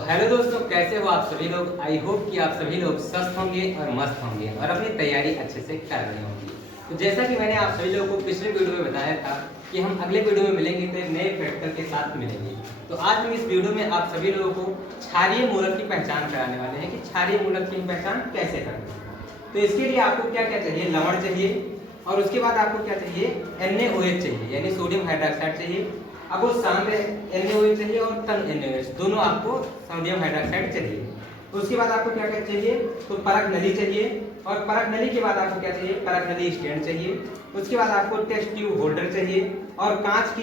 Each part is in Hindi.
हेलो दोस्तों, कैसे हो आप सभी लोग। आई होप कि आप सभी लोग स्वस्थ होंगे और मस्त होंगे और अपनी तैयारी अच्छे से कर रहे होंगे। तो जैसा कि मैंने आप सभी लोगों को पिछले वीडियो में बताया था कि हम अगले वीडियो में मिलेंगे तो नए फैक्टर के साथ मिलेंगे। तो आज हम इस वीडियो में आप सभी लोगों को क्षारीय मूलक की पहचान कराने वाले हैं कि क्षारीय मूलक की पहचान कैसे करें। तो इसके लिए आपको क्या क्या चाहिए, लवण चाहिए और उसके बाद आपको क्या चाहिए, NaOH चाहिए यानी सोडियम हाइड्रोक्साइड चाहिए। अब वो सांद्र NaOH चाहिए और तन NaOH, दोनों आपको सोडियम हाइड्रोक्साइड चाहिए। उसके बाद आपको क्या क्या चाहिए, तो परख नली चाहिए और परख नली के बाद आपको क्या चाहिए, परख नली स्टैंड चाहिए। उसके बाद आपको टेस्ट ट्यूब होल्डर चाहिए और कांच की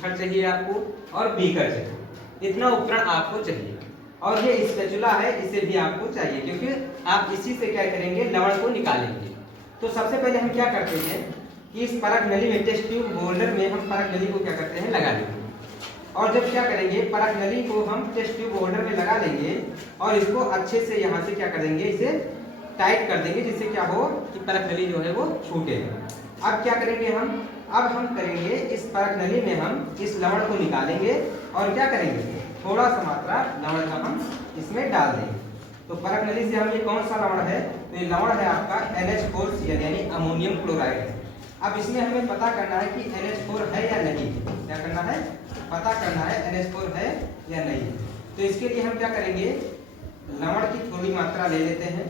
छड़ चाहिए आपको और बीकर चाहिए। इतना उपकरण आपको चाहिए और ये स्पैचुला है, इसे भी आपको चाहिए क्योंकि आप इसी से क्या करेंगे, लवण को निकालेंगे। तो सबसे पहले हम क्या करते हैं कि इस परख नली में, टेस्ट ट्यूब होल्डर में हम परख नली को क्या करते हैं, लगा लेंगे। और जब क्या करेंगे, परख नली को हम टेस्ट ट्यूब होल्डर में लगा लेंगे और इसको अच्छे से यहाँ से क्या कर देंगे, इसे टाइट कर देंगे जिससे क्या हो कि परख नली जो है वो छूटे। अब क्या करेंगे अब हम करेंगे इस परख नली में हम इस लवण को निकालेंगे और क्या करेंगे, थोड़ा सा मात्रा लवण का हम इसमें डाल देंगे। तो परख नली से हम, ये कौन सा लवण है, तो ये लवण है आपका NH4Cl यानी अमोनियम क्लोराइड है। अब इसमें हमें पता करना है कि NH4 है या नहीं। क्या करना है, पता करना है NH4 है या नहीं। तो इसके लिए हम क्या करेंगे, लवण की थोड़ी मात्रा ले लेते हैं।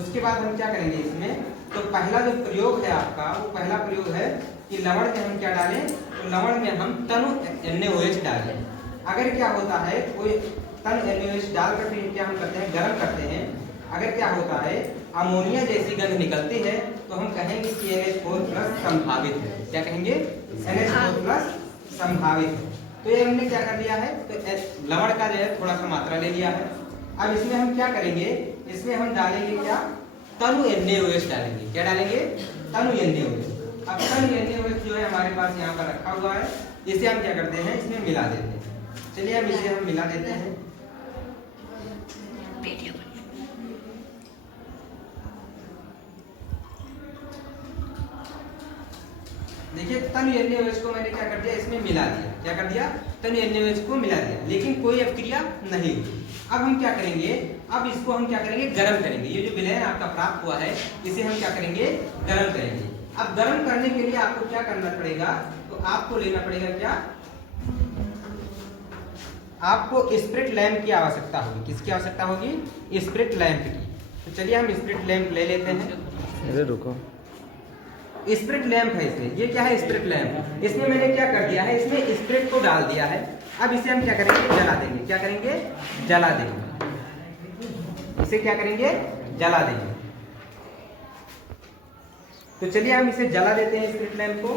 उसके बाद हम क्या करेंगे इसमें, तो पहला जो प्रयोग है आपका, वो पहला प्रयोग है कि लवण में हम क्या डालें, तो लवण में हम तनु NaOH डालें। अगर क्या होता है, कोई तन NaOH डालकर फिर क्या हम करते हैं, गर्म करते हैं। अगर क्या होता है, अमोनिया जैसी गंध निकलती है तो हम कहेंगे कि NH4+ संभावित है। क्या कहेंगे, NH4+ संभावित है। तो ये हमने क्या कर लिया है, तो लवण का जो है थोड़ा सा मात्रा ले लिया है। अब इसमें हम क्या करेंगे, इसमें हम डालेंगे क्या, तनु NaOH डालेंगे। क्या डालेंगे, तनु NaOH। अब तनु NaOH जो है हमारे पास यहाँ पर रखा हुआ है, इसे हम क्या करते हैं, इसमें मिला देते हैं। चलिए हम इसे मिला देते हैं। देखिए तनु NaOH को मैंने क्या कर दिया, इसमें मिला दिया। क्या कर दिया, तनु NaOH को मिला दिया, लेकिन कोई अभिक्रिया नहीं हुई। अब हम क्या करेंगे, अब इसको हम क्या करेंगे, गर्म करेंगे। ये जो विलयन आपका प्राप्त हुआ है, इसे हम क्या करेंगे, गर्म करेंगे। अब गर्म करने के लिए आपको क्या करना पड़ेगा, तो आपको लेना पड़ेगा क्या, आपको स्पिरिट लैंप की आवश्यकता होगी। किसकी आवश्यकता होगी, स्पिरिट लैंप की। तो चलिए हम स्पिरिट लैंप ले लेते हैं। अरे रुको, स्पिरिट लैंप है इसमें। ये क्या है, स्पिरिट लैंप। इसमें मैंने क्या कर दिया है, इसमें स्पिरिट को डाल दिया है। अब इसे हम क्या करेंगे, जला देंगे। क्या करेंगे, जला देंगे। इसे क्या करेंगे, जला देंगे। तो चलिए हम इसे जला देते हैं, स्पिरिट लैंप को।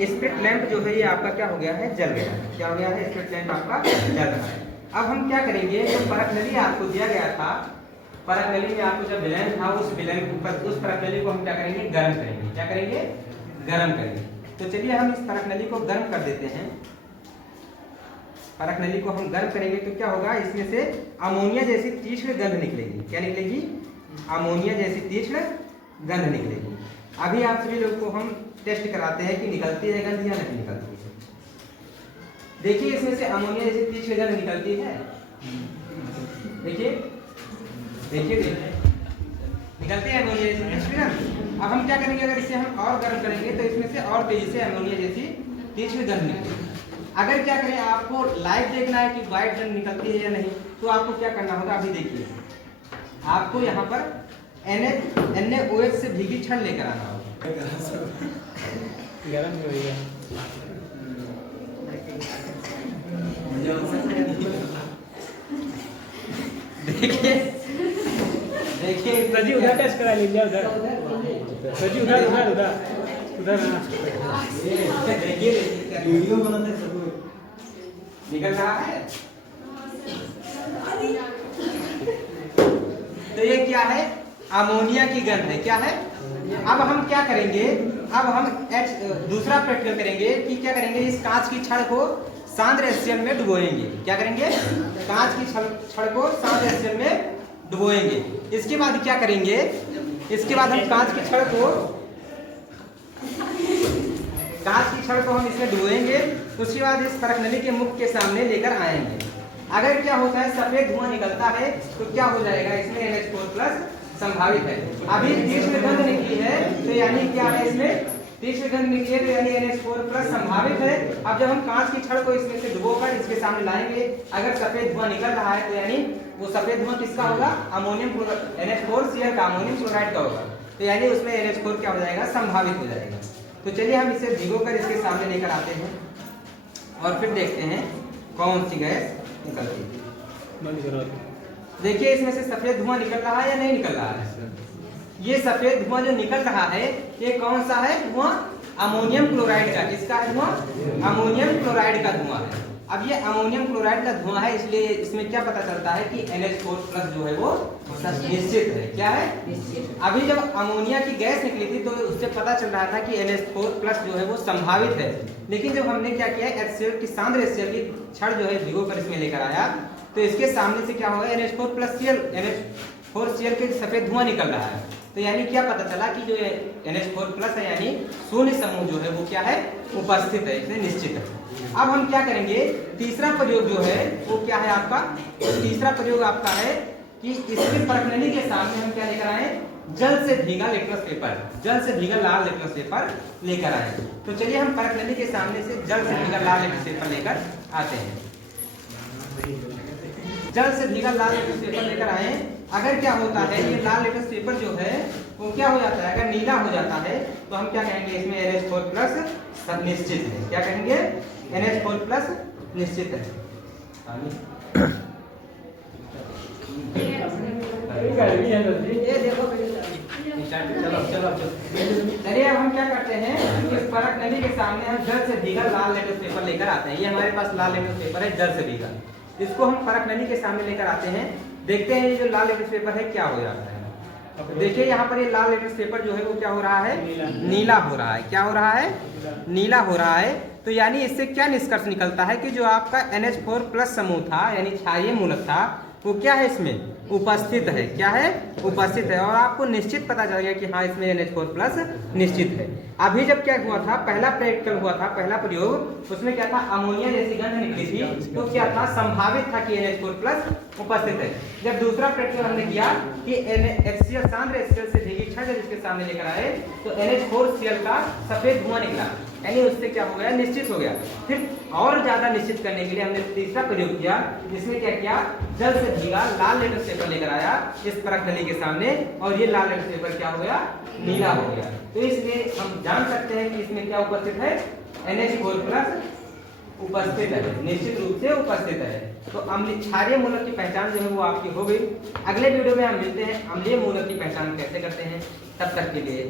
स्पिरिट लैंप जो है ये आपका क्या हो गया है, जल गया है। क्या हो गया है, स्पिरिट लैंप आपका जल रहा है। अब हम क्या करेंगे, जो परख नली आपको दिया गया था, परख नली में आपको जब विलयन था, उस विलयन पर, उस परख नली को हम क्या करेंगे, गर्म करेंगे। क्या करेंगे, गर्म करेंगे। तो चलिए हम इस परख नली को गर्म कर देते हैं। परख नली को हम गर्म करेंगे तो क्या होगा, इसमें से अमोनिया जैसी तीक्ष्ण गंध निकलेगी। क्या निकलेगी, अमोनिया जैसी तीक्ष्ण गंध निकलेगी। अभी आप सभी लोग को हम टेस्ट कराते हैं कि निकलती है गंध या नहीं निकलती है। देखिए इसमें से अमोनिया जैसी तीक्ष्ण गंध निकलती है। देखिए देखिए निकलती है अमोनिया जैसी तीक्ष्ण गंध। अब हम क्या करेंगे, अगर इसे हम और गर्म करेंगे तो इसमें से और तेजी से अमोनिया जैसी तीक्ष्ण गंध निकलेगी। अगर क्या करें, आपको लाइव देखना है कि व्हाइट गंध निकलती है या नहीं, तो आपको क्या करना होगा, अभी देखिए आपको यहाँ पर NaOH से भीगी छड़ लेकर आना होगा। गरम हो गया। देखिए देखिए, सजी उधर टेस्ट करा लीजिए, उधर सजी, उधर उधर उधर उधर। देखिए वीडियो बनाते सब निकल रहा है। तो ये क्या है, अमोनिया की गंध है। क्या है, अब हम क्या करेंगे, अब हम दूसरा प्रैक्टिकल करेंगे कि क्या करेंगे, इस कांच की छड़ को सांद्र HCl में डुबोएंगे। क्या करेंगे, कांच की छड़ को शांत HCl में डुबोएंगे। इसके बाद क्या करेंगे, इसके बाद हम कांच की छड़ को हम इसमें डुबोएंगे। उसके बाद इस परख नली के मुख के सामने लेकर आएंगे। अगर क्या होता है सफेद धुआं निकलता है तो क्या हो जाएगा, इसमें NH4+ संभावित है। अभी तीक्ष्ण गंध निकली है तो यानी क्या है, इसमें तीक्ष्ण गंध निकली है तो यानी NH4+ संभावित है। अब जब हम कांच की छड़ को इसमें से डुबोकर इसके सामने लाएंगे, अगर सफेद धुआं निकल रहा है तो यानी वो सफेद धुआं किसका होगा, अमोनियम NH4Cl का, अमोनियम क्लोराइड का होगा। तो यानी उसमें NH4 क्या हो जाएगा, संभावित हो जाएगा। तो चलिए हम इसे भिगोकर इसके सामने लेकर आते हैं और फिर देखते हैं कौन सी गैस निकलती है। देखिए इसमें से सफेद धुआं निकल रहा है या नहीं निकल रहा है। ये सफेद धुआं जो निकल रहा है ये कौन सा है धुआं, अमोनियम क्लोराइड का। किसका है धुआं, अमोनियम क्लोराइड का धुआं है। अब ये अमोनियम क्लोराइड का धुआं है, इसलिए इसमें क्या पता चलता है कि NH4+ जो है वो निश्चित है। क्या है, निश्चित। अभी जब अमोनिया की गैस निकली थी तो उससे पता चल रहा था कि NH4+ जो है वो संभावित है। लेकिन जब हमने क्या किया, HCl की सांद्र HCl की छड़ जो है भिगोकर इसमें लेकर आया तो इसके सामने से क्या होगा, NH4+ के सफेद धुआं निकल रहा है। तो यानी क्या पता चला कि जो NH4+ है यानी शून्य समूह जो है वो क्या है, उपस्थित है, इसमें निश्चित है। अब हम क्या करेंगे, तीसरा प्रयोग जो है वो क्या है आपका, तीसरा प्रयोग आपका है कि इसके परख नली के सामने हम क्या लेकर आए, जल से भीगा लिटमस पेपर, जल से भीगा लाल लिटमस पेपर लेकर आए। तो चलिए हम परख नली के सामने से जल से भीगा लाल लिटमस पेपर लेकर आते हैं। जल से भीगा लाल लिटमस पेपर लेकर आए। अगर क्या होता है, ये लाल लिटमस पेपर जो है वो क्या हो जाता है, अगर नीला हो जाता है तो हम क्या कहेंगे, इसमें NH4+ निश्चित है। क्या कहेंगे, NH4+ निश्चित है। ये देखो चलो चलिए अब हम क्या करते हैं, इस परख नली के सामने हम जल से भीगा लाल लिटमस पेपर लेकर आते हैं। ये हमारे पास लाल लिटमस पेपर है जल से भीगा, इसको हम परख नली के सामने लेकर आते हैं। देखते हैं ये जो लाल लिटमस पेपर है क्या हो जाता है। देखिए यहाँ पर ये लाल लिटमस पेपर जो है वो क्या हो रहा है, नीला हो रहा है। क्या हो रहा है, नीला हो रहा है। तो यानी इससे क्या निष्कर्ष निकलता है कि जो आपका NH4+ समूह था यानी क्षारीय मूलक था वो क्या है, इसमें उपस्थित है। क्या है, उपस्थित है। और आपको निश्चित पता चल गया कि हाँ इसमें NH4+ निश्चित है। अभी जब क्या हुआ था, पहला प्रैक्टिकल हुआ था, पहला प्रयोग, उसमें क्या था, अमोनिया जैसी गंध निकली थी तो क्या था, संभावित था कि NH4+ उपस्थित है। जब दूसरा प्रैक्टिकल हमने किया कि HCl सांद्र HCl से भीगी छड़ जिसके सामने लेकर आए तो NH4Cl का सफेद धुआं निकला, यानी उससे क्या हो गया, निश्चित हो गया। फिर और ज्यादा निश्चित करने के लिए हमने तीसरा प्रयोग किया, जिसमें क्या किया, जल से भीगा लाल लिटमस पेपर लेकर आया इस परख नली के सामने और ये लाल लिटमस पेपर क्या हो गया, नीला हो गया। तो इसलिए हम जान सकते हैं कि इसमें क्या उपस्थित है, NH4+ उपस्थित है, निश्चित रूप से उपस्थित है। तो अम्लीय क्षारीय मूलक की पहचान जो है वो आपकी हो गई। अगले वीडियो में हम मिलते हैं अम्लीय मूलक की पहचान कैसे करते हैं। तब तक के लिए